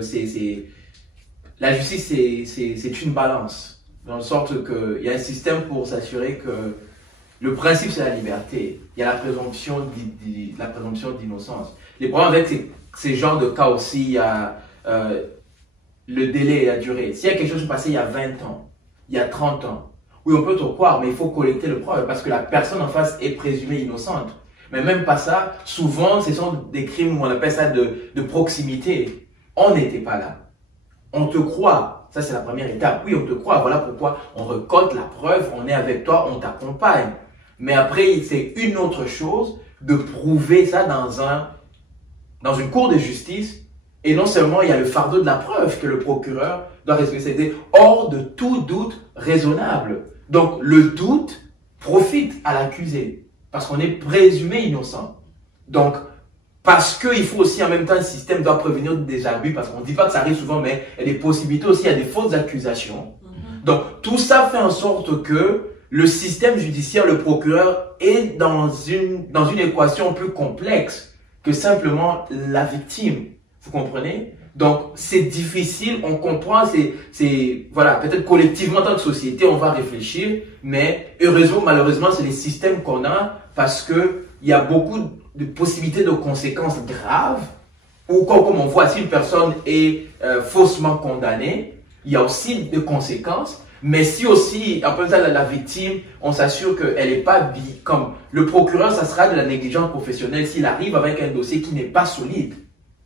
la justice, c'est une balance, dans le sorte que il y a un système pour s'assurer que le principe, c'est la liberté. Il y a la présomption d'innocence. Les problèmes avec ces genres de cas aussi, il y a le délai et la durée. S'il y a quelque chose qui s'est passé il y a 20 ans, il y a 30 ans, oui, on peut te croire, mais il faut collecter le preuve parce que la personne en face est présumée innocente. Mais même pas ça, souvent, ce sont des crimes, on appelle ça de proximité. On n'était pas là. On te croit. Ça, c'est la première étape. Oui, on te croit. Voilà pourquoi on récolte la preuve, on est avec toi, on t'accompagne. Mais après, c'est une autre chose de prouver ça dans une cour de justice. Et non seulement il y a le fardeau de la preuve que le procureur doit respecter hors de tout doute raisonnable. Donc, le doute profite à l'accusé parce qu'on est présumé innocent. Donc, parce qu'il faut aussi en même temps, un système doit prévenir des abus, parce qu'on ne dit pas que ça arrive souvent, mais il y a des possibilités aussi, il y a des fausses accusations. Donc, tout ça fait en sorte que le système judiciaire, le procureur, est dans une équation plus complexe que simplement la victime. Vous comprenez? Donc, c'est difficile, on comprend, voilà, peut-être collectivement, en tant que société, on va réfléchir, mais heureusement, malheureusement, c'est les systèmes qu'on a parce que il y a beaucoup de possibilités de conséquences graves, ou comme on voit, si une personne est faussement condamnée, il y a aussi des conséquences, mais si aussi, après ça, la victime, on s'assure qu'elle n'est pas comme le procureur, ça sera de la négligence professionnelle s'il arrive avec un dossier qui n'est pas solide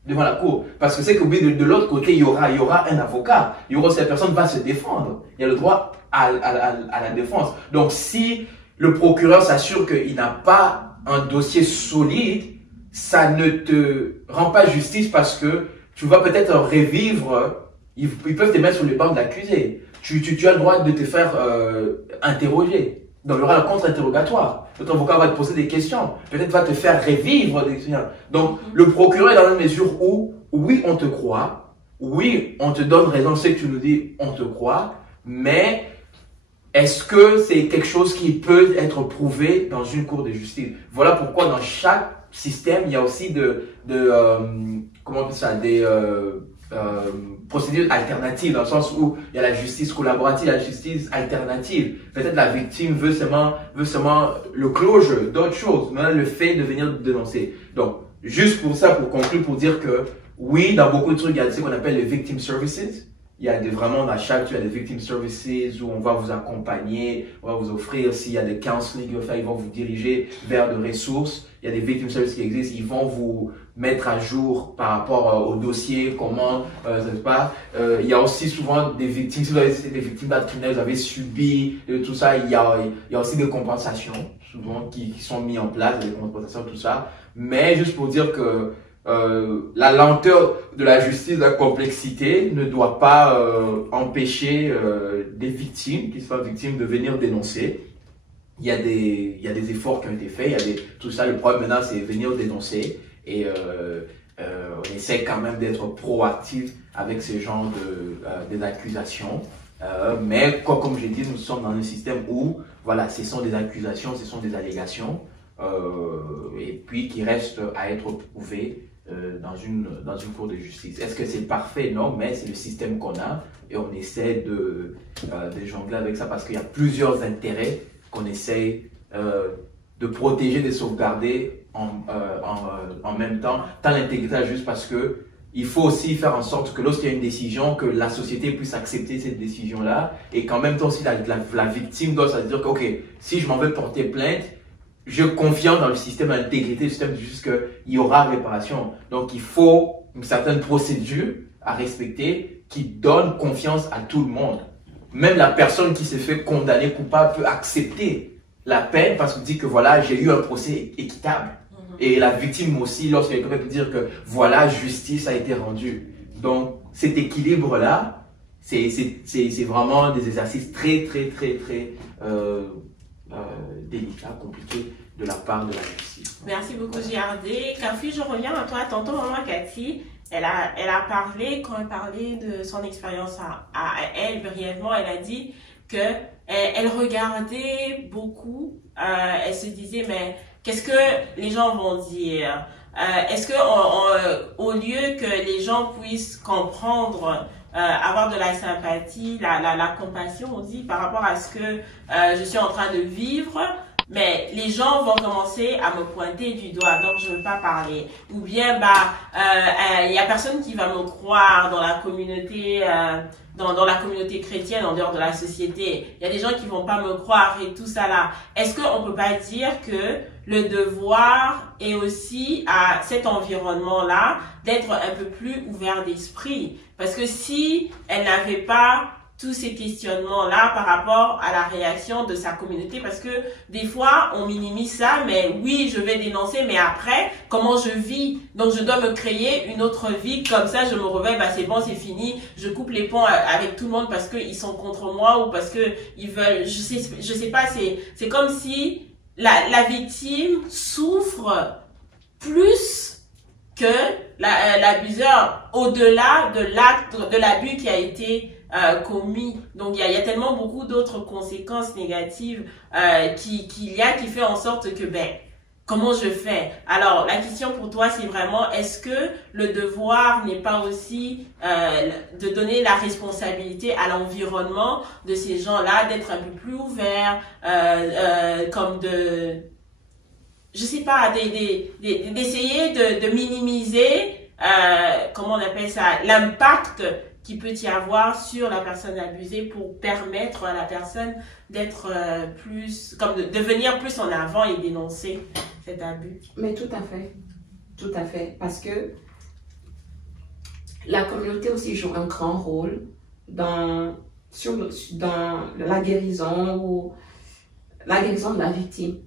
devant la cour. Parce que c'est que de l'autre côté, il y aura un avocat, cette personne va se défendre. Il y a le droit à la défense. Donc, si le procureur s'assure qu'il n'a pas un dossier solide, ça ne te rend pas justice parce que tu vas peut-être revivre, ils peuvent te mettre sur les bancs de l'accusé. Tu as le droit de te faire interroger. Donc, il y aura un contre-interrogatoire. Notre avocat va te poser des questions. Peut-être va te faire revivre des questions. Donc, le procureur est dans une mesure où, oui, on te croit. Oui, on te donne raison. C'est que tu nous dis, on te croit. Mais, est-ce que c'est quelque chose qui peut être prouvé dans une cour de justice? Voilà pourquoi dans chaque système, il y a aussi comment on appelle ça, des procédures alternatives, dans le sens où il y a la justice collaborative, la justice alternative. Peut-être la victime veut seulement le closure d'autre chose, mais le fait de venir dénoncer. Donc, juste pour ça, pour conclure, pour dire que oui, dans beaucoup de trucs, il y a ce qu'on appelle les victim services. Il y a vraiment dans chaque, il y a des victim services où on va vous accompagner, on va vous offrir, s'il y a des counseling, ils vont vous diriger vers des ressources. Il il y a des victim services qui existent, ils vont vous mettre à jour par rapport au dossier, comment ça se passe. Il y a aussi souvent des victimes, si vous avez des victimes d'actes criminels, vous avez subi tout ça, il y a aussi des compensations souvent qui sont mises en place, des compensations, tout ça. Mais juste pour dire que la lenteur de la justice, la complexité ne doit pas empêcher des victimes, qui soient victimes, de venir dénoncer. Il y a des efforts qui ont été faits, tout ça. Le problème maintenant, c'est venir dénoncer et on essaie quand même d'être proactif avec ce genre des accusations. Mais comme j'ai dit, nous sommes dans un système où, voilà, ce sont des accusations, ce sont des allégations, et puis qui restent à être prouvées dans une cour de justice. Est-ce que c'est parfait? Non, mais c'est le système qu'on a et on essaie de jongler avec ça parce qu'il y a plusieurs intérêts qu'on essaye de protéger, de sauvegarder en même temps, tant l'intégrité juste parce que il faut aussi faire en sorte que lorsqu'il y a une décision, que la société puisse accepter cette décision-là et qu'en même temps aussi la victime doit se dire que, ok, si je m'en vais porter plainte, je confie dans le système, l'intégrité du système, juste qu'il y aura réparation. Donc il faut une certaine procédure à respecter qui donne confiance à tout le monde. Même la personne qui s'est fait condamner coupable peut accepter la peine parce qu'il dit que voilà, j'ai eu un procès équitable. Et la victime aussi, lorsqu'elle peut dire que voilà, justice a été rendue. Donc cet équilibre-là, c'est vraiment des exercices très délicat, compliqué de la part de la justice. Merci beaucoup, Giardé. Kafi, je reviens à toi. Tantôt, maman Cathy, elle a parlé, quand elle parlait de son expérience à elle, brièvement, elle a dit que elle regardait beaucoup, elle se disait, mais qu'est-ce que les gens vont dire? Est-ce que au lieu que les gens puissent comprendre, avoir de la sympathie, la compassion, on dit, par rapport à ce que je suis en train de vivre, mais les gens vont commencer à me pointer du doigt, donc je ne veux pas parler. Ou bien, il y a personne qui va me croire dans la communauté, dans la communauté chrétienne, en dehors de la société. Il y a des gens qui vont pas me croire et tout ça là. Est-ce qu'on peut pas dire que le devoir est aussi à cet environnement-là d'être un peu plus ouvert d'esprit? Parce que si elle n'avait pas tous ces questionnements-là par rapport à la réaction de sa communauté, parce que des fois, on minimise ça, mais oui, je vais dénoncer, mais après, comment je vis? Donc, je dois me créer une autre vie, comme ça, je me réveille, c'est bon, c'est fini, je coupe les ponts avec tout le monde parce qu'ils sont contre moi ou parce que ils veulent, je sais pas, c'est comme si la victime souffre plus que l'abuseur, au-delà de l'acte, de l'abus qui a été commis. Donc il y a tellement beaucoup d'autres conséquences négatives qui fait en sorte que comment je fais? Alors la question pour toi c'est vraiment, est-ce que le devoir n'est pas aussi de donner la responsabilité à l'environnement de ces gens-là, d'être un peu plus ouverts, comme je sais pas, d'essayer de minimiser, comment on appelle ça, l'impact qu'il peut y avoir sur la personne abusée pour permettre à la personne d'être plus, comme de venir plus en avant et dénoncer cet abus. Mais tout à fait, parce que la communauté aussi joue un grand rôle dans la guérison ou la guérison de la victime.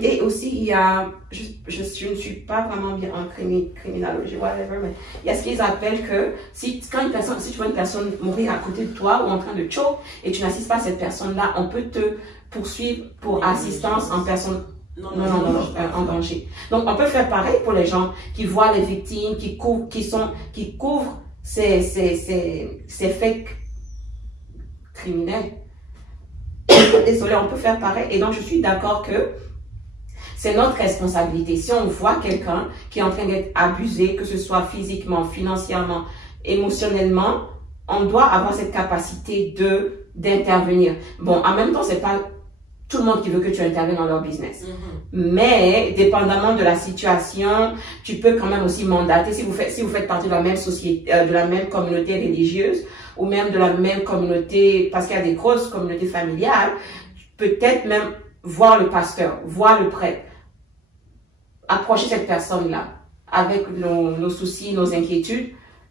Et aussi, il y a, je ne suis pas vraiment bien en criminologie, whatever, mais il y a ce qu'ils appellent que si tu vois une personne mourir à côté de toi ou en train de choke et tu n'assistes pas à cette personne-là, on peut te poursuivre pour assistance en personne en danger. Donc, on peut faire pareil pour les gens qui voient les victimes, qui couvrent ces faits criminels. Désolé, on peut faire pareil. Et donc, je suis d'accord que c'est notre responsabilité. Si on voit quelqu'un qui est en train d'être abusé, que ce soit physiquement, financièrement, émotionnellement, on doit avoir cette capacité d'intervenir. Bon, en même temps, c'est pas tout le monde qui veut que tu interviennes dans leur business. Mais, dépendamment de la situation, tu peux quand même aussi mandater. Si vous faites partie de la même société, de la même communauté religieuse, ou même de la même communauté, parce qu'il y a des grosses communautés familiales, peut-être même voir le pasteur, voir le prêtre, approcher cette personne-là avec nos soucis, nos inquiétudes.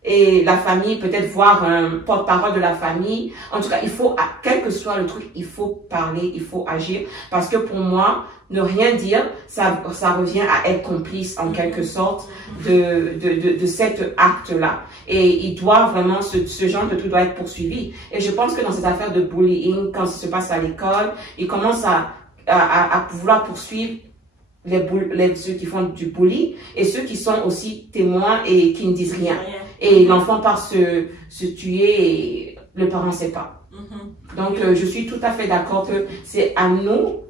Et la famille, peut-être voir un porte-parole de la famille. En tout cas, il faut, quel que soit le truc, il faut parler, il faut agir. Parce que pour moi, ne rien dire, ça revient à être complice en quelque sorte de cet acte-là. Et il doit vraiment, ce genre de tout doit être poursuivi. Et je pense que dans cette affaire de bullying, quand ça se passe à l'école, il commence à vouloir poursuivre ceux qui font du bullying et ceux qui sont aussi témoins et qui ne disent rien. Et l'enfant part se tuer et le parent ne sait pas. Donc, je suis tout à fait d'accord que c'est à nous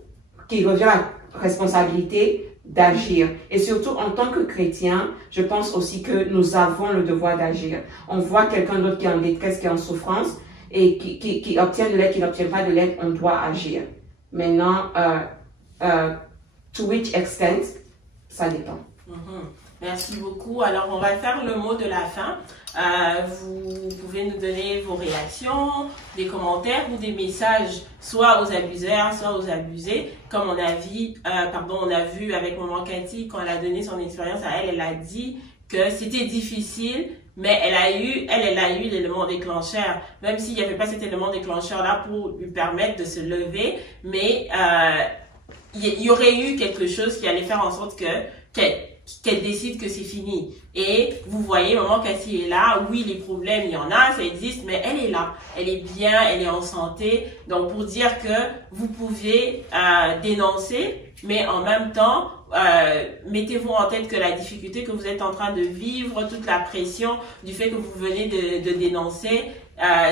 qui revient la responsabilité d'agir. Et surtout, en tant que chrétien, je pense aussi que nous avons le devoir d'agir. On voit quelqu'un d'autre qui est en détresse, qui est en souffrance et qui obtient de l'aide, qui n'obtient pas de l'aide, on doit agir. Maintenant, to which extent, ça dépend. Merci beaucoup. Alors, on va faire le mot de la fin. Vous pouvez nous donner vos réactions, des commentaires ou des messages, soit aux abuseurs, soit aux abusés. Comme on a vu avec maman Cathy, quand elle a donné son expérience à elle, elle a dit que c'était difficile, mais elle a eu l'élément déclencheur. Même s'il n'y avait pas cet élément déclencheur là pour lui permettre de se lever, mais il y aurait eu quelque chose qui allait faire en sorte qu'elle décide que c'est fini. Et vous voyez, maman Cathy est là. Oui, les problèmes, il y en a, ça existe, mais elle est là. Elle est bien, elle est en santé. Donc, pour dire que vous pouvez dénoncer, mais en même temps, mettez-vous en tête que la difficulté que vous êtes en train de vivre, toute la pression du fait que vous venez de dénoncer,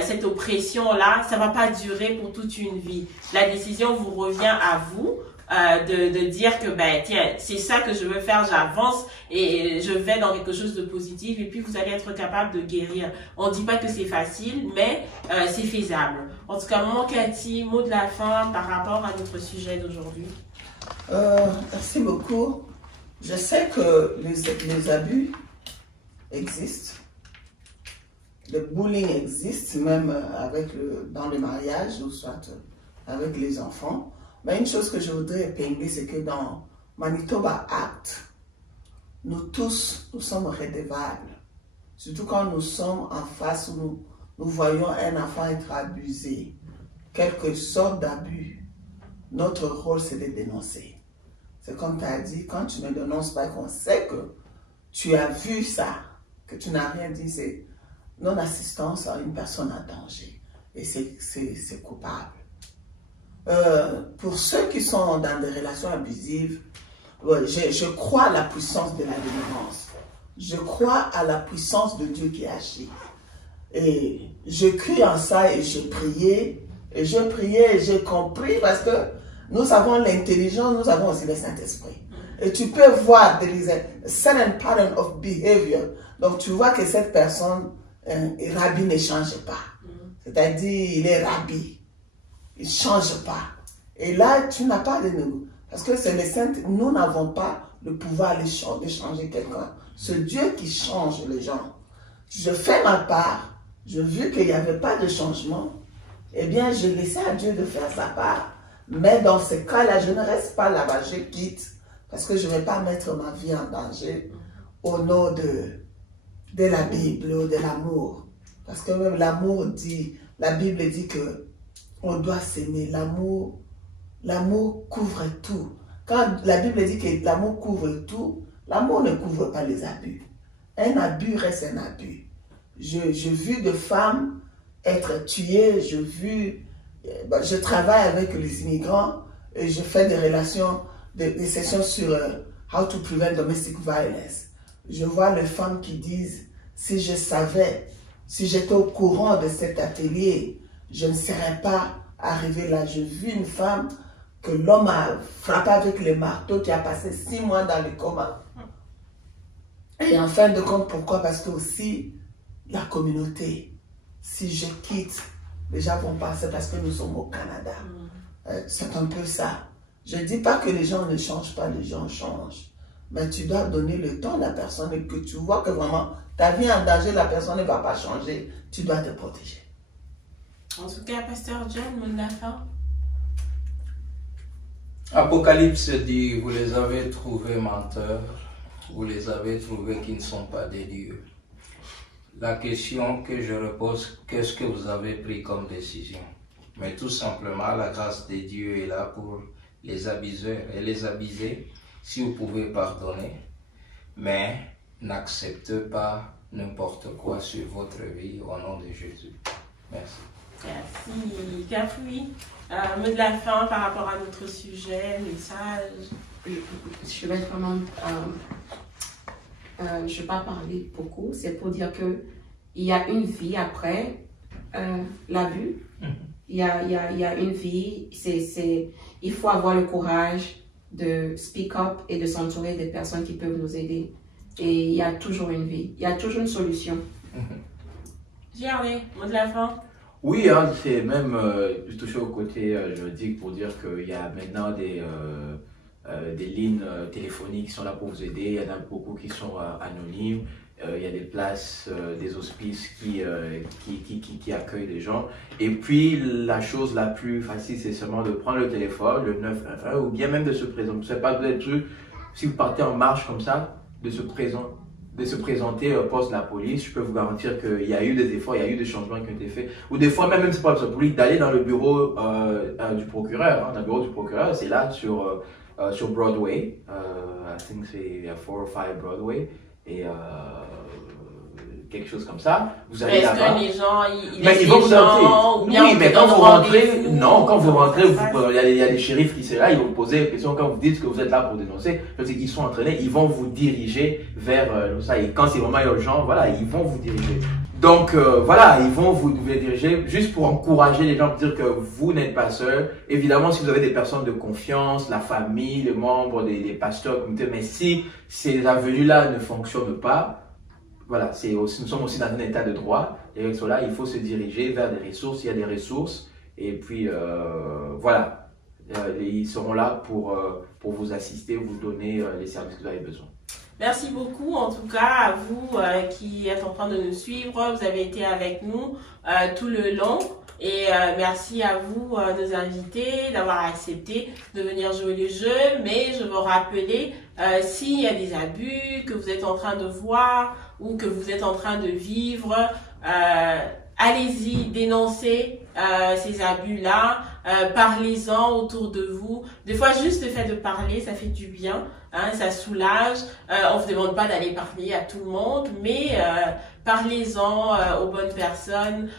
cette oppression-là, ça va pas durer pour toute une vie. La décision vous revient à vous. De dire que tiens, c'est ça que je veux faire, j'avance et je vais dans quelque chose de positif et puis vous allez être capable de guérir. On dit pas que c'est facile, mais c'est faisable. En tout cas, maman Cathy, mot de la fin par rapport à notre sujet d'aujourd'hui. Merci beaucoup. Je sais que les abus existent, le bullying existe même dans le mariage ou soit avec les enfants. Mais une chose que je voudrais épingler, c'est que dans Manitoba Act, nous tous, nous sommes redevables. Surtout quand nous sommes en face où nous voyons un enfant être abusé, quelque sorte d'abus. Notre rôle, c'est de dénoncer. C'est comme tu as dit, quand tu ne dénonces pas, qu'on sait que tu as vu ça, que tu n'as rien dit, c'est non-assistance à une personne en danger. Et c'est coupable. Pour ceux qui sont dans des relations abusives, je crois à la puissance de la délivrance. Je crois à la puissance de Dieu qui agit. Et je crie en ça et je priais. Et j'ai compris parce que nous avons l'intelligence, nous avons aussi le Saint-Esprit. Et tu peux voir a certain pattern of behavior. Donc tu vois que cette personne, rabbi ne change pas. C'est-à-dire, il est rabbi. Il ne change pas. Et là, tu n'as pas de nous. Parce que c'est les saints, nous n'avons pas le pouvoir de changer quelqu'un. C'est Dieu qui change les gens. Je fais ma part. J'ai vu qu'il n'y avait pas de changement. Eh bien, je laissais à Dieu de faire sa part. Mais dans ce cas-là, je ne reste pas là-bas. Je quitte. Parce que je ne vais pas mettre ma vie en danger au nom de la Bible ou de l'amour. Parce que même l'amour dit, la Bible dit que on doit s'aimer. L'amour couvre tout. Quand la Bible dit que l'amour couvre tout, l'amour ne couvre pas les abus. Un abus reste un abus. J'ai vu des femmes être tuées, je travaille avec les immigrants et je fais des sessions sur how to prevent domestic violence. Je vois les femmes qui disent, si je savais, si j'étais au courant de cet atelier, je ne serais pas arrivée là. J'ai vu une femme que l'homme a frappé avec le marteau, qui a passé 6 mois dans le coma. Et en fin de compte, pourquoi? Parce que aussi, la communauté, si je quitte, les gens vont penser parce que nous sommes au Canada. C'est un peu ça. Je ne dis pas que les gens ne changent pas, les gens changent. Mais tu dois donner le temps à la personne et que tu vois que vraiment, ta vie est en danger, la personne ne va pas changer. Tu dois te protéger. En tout cas, Pasteur John, mot de la fin. Apocalypse dit, vous les avez trouvés menteurs, vous les avez trouvés qui ne sont pas des dieux. La question que je repose, qu'est-ce que vous avez pris comme décision? Mais tout simplement, la grâce de Dieu est là pour les abuseurs et les abuser, si vous pouvez pardonner, mais n'acceptez pas n'importe quoi sur votre vie au nom de Jésus. Merci. Merci. Gafoui, mot de la fin par rapport à notre sujet, message. Je vais vraiment... je ne vais pas parler beaucoup, c'est pour dire que il y a une vie après l'abus. Il y a une vie, il faut avoir le courage de speak up et de s'entourer des personnes qui peuvent nous aider. Et il y a toujours une vie, il y a toujours une solution. Gervais, mot de la fin. Oui, hein, c'est même touché au côté juridique pour dire qu'il y a maintenant des lignes téléphoniques qui sont là pour vous aider. Il y en a beaucoup qui sont anonymes. Il y a des places, des hospices qui accueillent les gens. Et puis, la chose la plus facile, c'est seulement de prendre le téléphone, le 911, ou bien même de se présenter. Je ne sais pas, peut-être, si vous partez en marche comme ça, de se présenter au poste de la police. Je peux vous garantir qu'il y a eu des efforts, il y a eu des changements qui ont été faits. Ou des fois, même si c'est pas le police, d'aller dans le bureau du procureur. Hein, dans le bureau du procureur, c'est là sur Broadway. I think c'est 4 ou 5 Broadway. Et quelque chose comme ça, vous allez là-bas. Est-ce que les gens, ils vont vous entrer. Oui, mais quand vous rentrez, non, quand vous rentrez, il y a des shérifs qui sont là, ils vont vous poser des questions. Quand vous dites que vous êtes là pour dénoncer, ils sont entraînés, ils vont vous diriger vers ça. Et quand c'est vraiment urgent, voilà, ils vont vous diriger. Donc voilà, ils vont vous diriger juste pour encourager les gens, pour dire que vous n'êtes pas seul. Évidemment, si vous avez des personnes de confiance, la famille, les membres, des pasteurs, communautés, mais si ces avenues-là ne fonctionnent pas, voilà, nous sommes aussi dans un état de droit. Et avec cela, il faut se diriger vers des ressources. Il y a des ressources. Et puis, voilà, ils seront là pour vous assister, vous donner les services que vous avez besoin. Merci beaucoup, en tout cas, à vous qui êtes en train de nous suivre. Vous avez été avec nous tout le long. Et merci à vous, nos invités, d'avoir accepté de venir jouer le jeu. Mais je veux rappeler, s'il y a des abus que vous êtes en train de voir ou que vous êtes en train de vivre, allez-y, dénoncez ces abus-là, parlez-en autour de vous. Des fois, juste le fait de parler, ça fait du bien, hein, ça soulage. On ne vous demande pas d'aller parler à tout le monde, mais parlez-en aux bonnes personnes.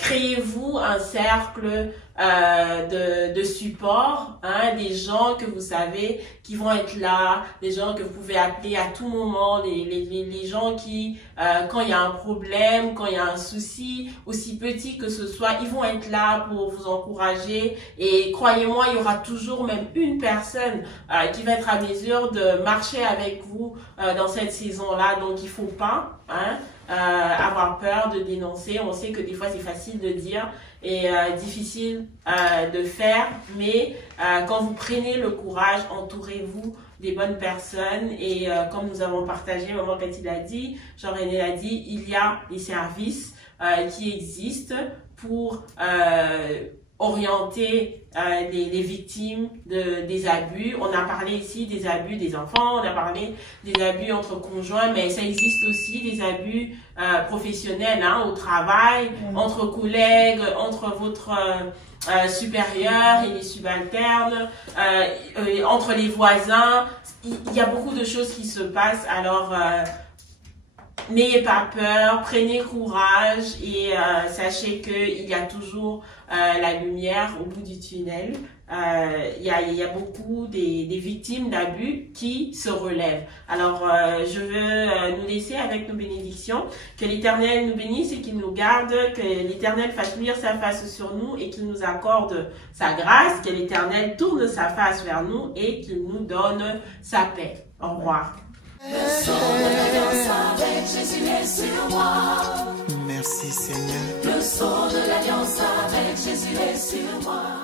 Créez-vous un cercle de support, hein, des gens que vous savez qui vont être là, des gens que vous pouvez appeler à tout moment, les gens qui, quand il y a un problème, quand il y a un souci, aussi petit que ce soit, ils vont être là pour vous encourager. Et croyez-moi, il y aura toujours même une personne qui va être à mesure de marcher avec vous dans cette saison-là. Donc il faut pas avoir peur de dénoncer. On sait que des fois c'est facile de dire et difficile de faire, mais quand vous prenez le courage, entourez-vous des bonnes personnes. Et comme nous avons partagé, maman quand il a dit, Jean-René l'a dit, il y a des services qui existent pour orienter les victimes des abus. On a parlé ici des abus des enfants, on a parlé des abus entre conjoints, mais ça existe aussi des abus professionnels, hein, au travail, entre collègues, entre votre supérieur et les subalternes, entre les voisins. Il y a beaucoup de choses qui se passent. Alors n'ayez pas peur, prenez courage et sachez qu'il y a toujours la lumière au bout du tunnel. Il y a beaucoup des victimes d'abus qui se relèvent. Alors, je veux nous laisser avec nos bénédictions. Que l'Éternel nous bénisse et qu'il nous garde, que l'Éternel fasse luire sa face sur nous et qu'il nous accorde sa grâce, que l'Éternel tourne sa face vers nous et qu'il nous donne sa paix. Au revoir. Le son de l'alliance avec Jésus est sur moi. Merci Seigneur. Le son de l'alliance avec Jésus est sur moi.